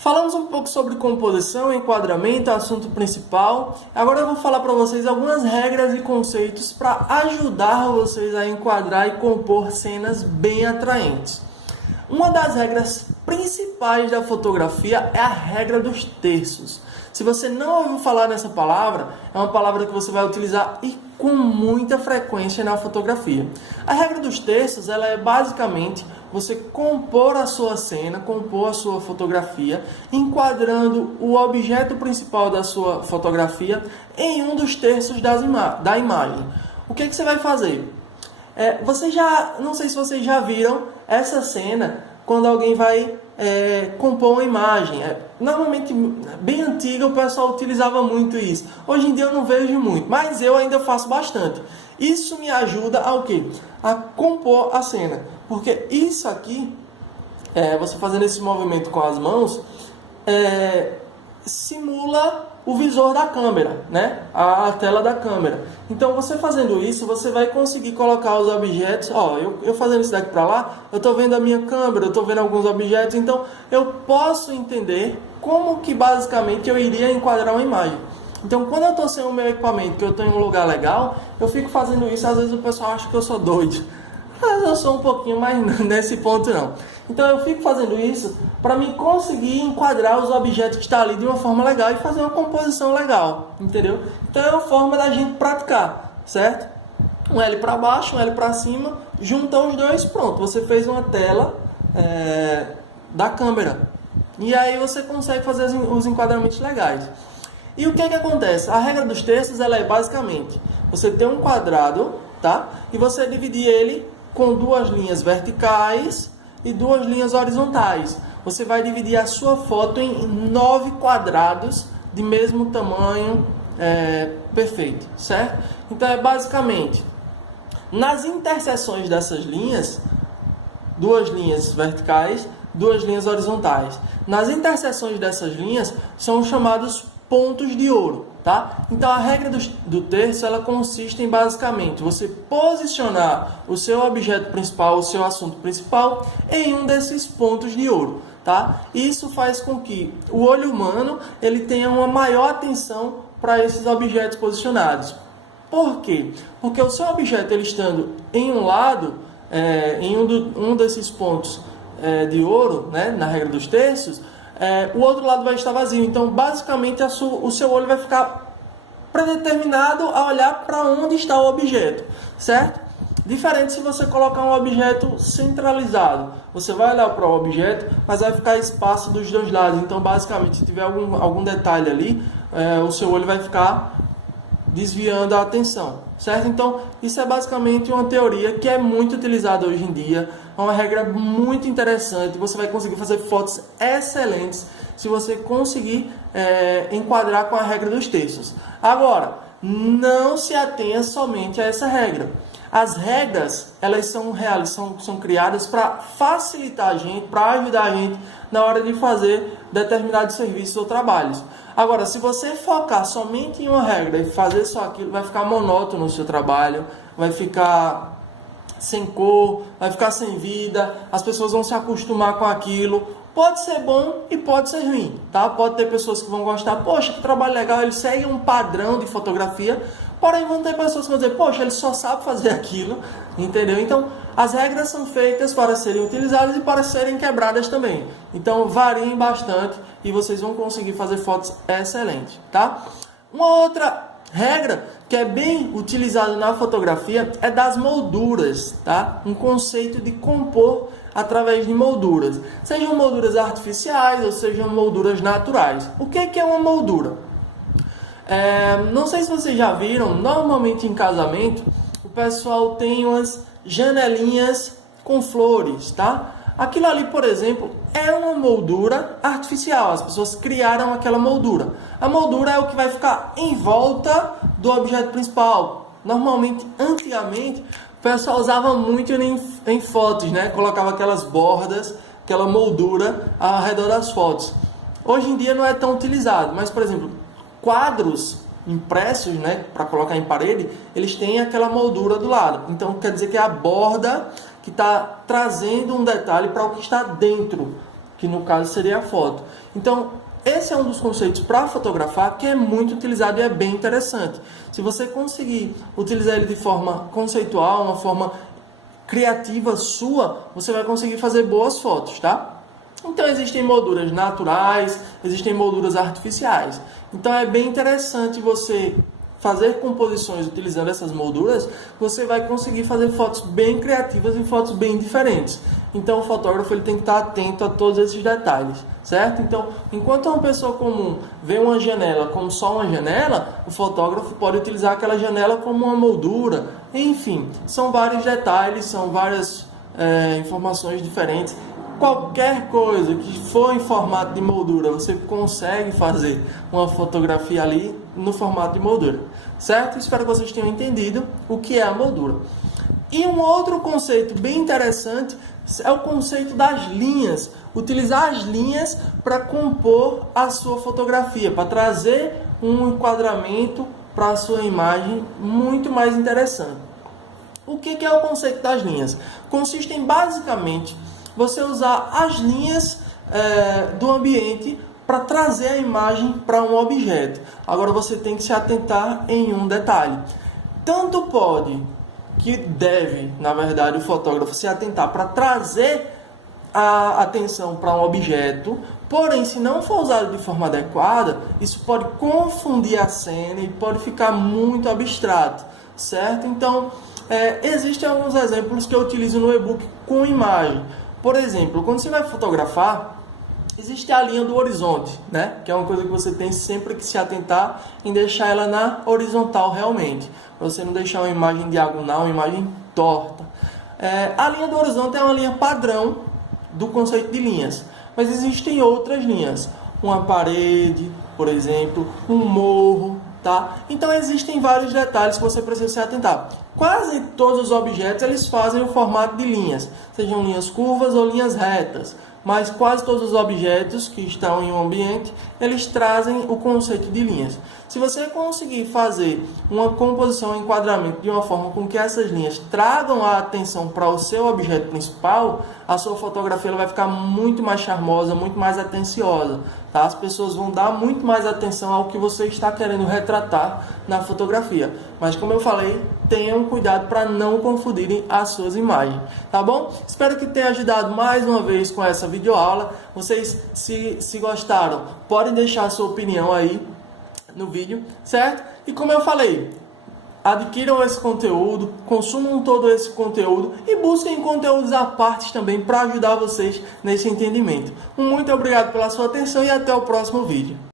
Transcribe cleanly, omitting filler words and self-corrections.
Falamos um pouco sobre composição, enquadramento, assunto principal. Agora eu vou falar para vocês algumas regras e conceitos para ajudar vocês a enquadrar e compor cenas bem atraentes. Uma das regras principais da fotografia é a regra dos terços. Se você não ouviu falar nessa palavra, é uma palavra que você vai utilizar e com muita frequência na fotografia. A regra dos terços, ela é basicamente você compor a sua cena, compor a sua fotografia, enquadrando o objeto principal da sua fotografia em um dos terços da imagem. O que você vai fazer? Não sei se vocês já viram essa cena quando alguém vai compor uma imagem. Normalmente, bem antiga, o pessoal utilizava muito isso. Hoje em dia eu não vejo muito, mas eu ainda faço bastante. Isso me ajuda a o quê? A compor a cena. Porque isso aqui, você fazendo esse movimento com as mãos, simula o visor da câmera, né? A tela da câmera. Então, você fazendo isso, você vai conseguir colocar os objetos. Eu fazendo isso daqui para lá, eu estou vendo a minha câmera, eu estou vendo alguns objetos. Então, eu posso entender como que basicamente eu iria enquadrar uma imagem. Então, quando eu estou sem o meu equipamento, que eu estou em um lugar legal, eu fico fazendo isso. Às vezes o pessoal acha que eu sou doido. Mas eu sou um pouquinho, mas nesse ponto não. Então eu fico fazendo isso para mim conseguir enquadrar os objetos que estão ali de uma forma legal e fazer uma composição legal, entendeu? Então é uma forma da gente praticar, certo? Um L para baixo, um L para cima, junta os dois, pronto. Você fez uma tela da câmera. E aí você consegue fazer os enquadramentos legais. E o que acontece? A regra dos terços, ela é basicamente, você tem um quadrado, tá? E você dividir ele com duas linhas verticais e duas linhas horizontais. Você vai dividir a sua foto em 9 quadrados de mesmo tamanho, perfeito, certo? Então basicamente, nas interseções dessas linhas, duas linhas verticais, duas linhas horizontais. Nas interseções dessas linhas são chamados pontos de ouro, tá? Então a regra do terço, ela consiste em basicamente você posicionar o seu objeto principal, o seu assunto principal em um desses pontos de ouro, tá? Isso faz com que o olho humano ele tenha uma maior atenção para esses objetos posicionados. Por quê? Porque o seu objeto ele estando em um lado, em um desses pontos de ouro, né, na regra dos terços, o outro lado vai estar vazio. Então, basicamente, o seu olho vai ficar predeterminado a olhar para onde está o objeto, certo? Diferente se você colocar um objeto centralizado. Você vai olhar para o objeto, mas vai ficar espaço dos dois lados. Então, basicamente, se tiver algum detalhe ali, o seu olho vai ficar desviando a atenção, certo? Então, isso é basicamente uma teoria que é muito utilizada hoje em dia. É uma regra muito interessante. Você vai conseguir fazer fotos excelentes se você conseguir enquadrar com a regra dos terços. Agora, não se atenha somente a essa regra. As regras, elas são criadas para facilitar a gente, para ajudar a gente na hora de fazer determinados serviços ou trabalhos. Agora, se você focar somente em uma regra e fazer só aquilo, vai ficar monótono o seu trabalho, vai ficar sem cor, vai ficar sem vida, as pessoas vão se acostumar com aquilo. Pode ser bom e pode ser ruim, tá? Pode ter pessoas que vão gostar, poxa, que trabalho legal, ele segue um padrão de fotografia, porém vão ter pessoas que vão dizer, poxa, ele só sabe fazer aquilo, entendeu? Então, as regras são feitas para serem utilizadas e para serem quebradas também. Então, variem bastante e vocês vão conseguir fazer fotos excelentes, tá? Uma outra regra que é bem utilizada na fotografia é das molduras, tá? Um conceito de compor através de molduras. Sejam molduras artificiais ou sejam molduras naturais. O que é uma moldura? Não sei se vocês já viram, normalmente em casamento, o pessoal tem umas janelinhas com flores, tá? Aquilo ali, por exemplo, é uma moldura artificial. As pessoas criaram aquela moldura. A moldura é o que vai ficar em volta do objeto principal. Normalmente, antigamente, o pessoal usava muito em fotos, né? Colocava aquelas bordas, aquela moldura ao redor das fotos. Hoje em dia não é tão utilizado, mas, por exemplo, quadros impressos, né, para colocar em parede, eles têm aquela moldura do lado. Então, quer dizer que é a borda que está trazendo um detalhe para o que está dentro que no caso seria a foto. Então, esse é um dos conceitos para fotografar que é muito utilizado e é bem interessante. Se você conseguir utilizar ele de forma conceitual, uma forma criativa sua, você vai conseguir fazer boas fotos, tá? Então existem molduras naturais, existem molduras artificiais. Então é bem interessante você fazer composições utilizando essas molduras, você vai conseguir fazer fotos bem criativas e fotos bem diferentes. Então o fotógrafo ele tem que estar atento a todos esses detalhes, certo? Então, enquanto uma pessoa comum vê uma janela como só uma janela, o fotógrafo pode utilizar aquela janela como uma moldura. Enfim, são vários detalhes, são várias informações diferentes. Qualquer coisa que for em formato de moldura, você consegue fazer uma fotografia ali no formato de moldura, certo? Espero que vocês tenham entendido o que é a moldura. E um outro conceito bem interessante é o conceito das linhas. Utilizar as linhas para compor a sua fotografia, para trazer um enquadramento para a sua imagem muito mais interessante. O que é o conceito das linhas? Consiste em basicamente você usar as linhas do ambiente para trazer a imagem para um objeto. Agora você tem que se atentar em um detalhe. Tanto pode que deve, na verdade, o fotógrafo se atentar para trazer a atenção para um objeto, porém, se não for usado de forma adequada, isso pode confundir a cena e pode ficar muito abstrato, certo? Então, existem alguns exemplos que eu utilizo no e-book com imagem. Por exemplo, quando você vai fotografar, existe a linha do horizonte, né? Que é uma coisa que você tem sempre que se atentar em deixar ela na horizontal realmente, para você não deixar uma imagem diagonal, uma imagem torta. A linha do horizonte é uma linha padrão do conceito de linhas, mas existem outras linhas, uma parede, por exemplo, um morro, tá? Então existem vários detalhes que você precisa se atentar. Quase todos os objetos eles fazem o formato de linhas, sejam linhas curvas ou linhas retas, mas quase todos os objetos que estão em um ambiente, eles trazem o conceito de linhas. Se você conseguir fazer uma composição, um enquadramento de uma forma com que essas linhas tragam a atenção para o seu objeto principal, a sua fotografia ela vai ficar muito mais charmosa, muito mais atenciosa, tá? As pessoas vão dar muito mais atenção ao que você está querendo retratar na fotografia. Mas como eu falei, tenham cuidado para não confundirem as suas imagens, tá bom? Espero que tenha ajudado mais uma vez com essa videoaula. Vocês, se gostaram, podem deixar a sua opinião aí no vídeo, certo? E como eu falei, adquiram esse conteúdo, consumam todo esse conteúdo e busquem conteúdos à parte também para ajudar vocês nesse entendimento. Muito obrigado pela sua atenção e até o próximo vídeo.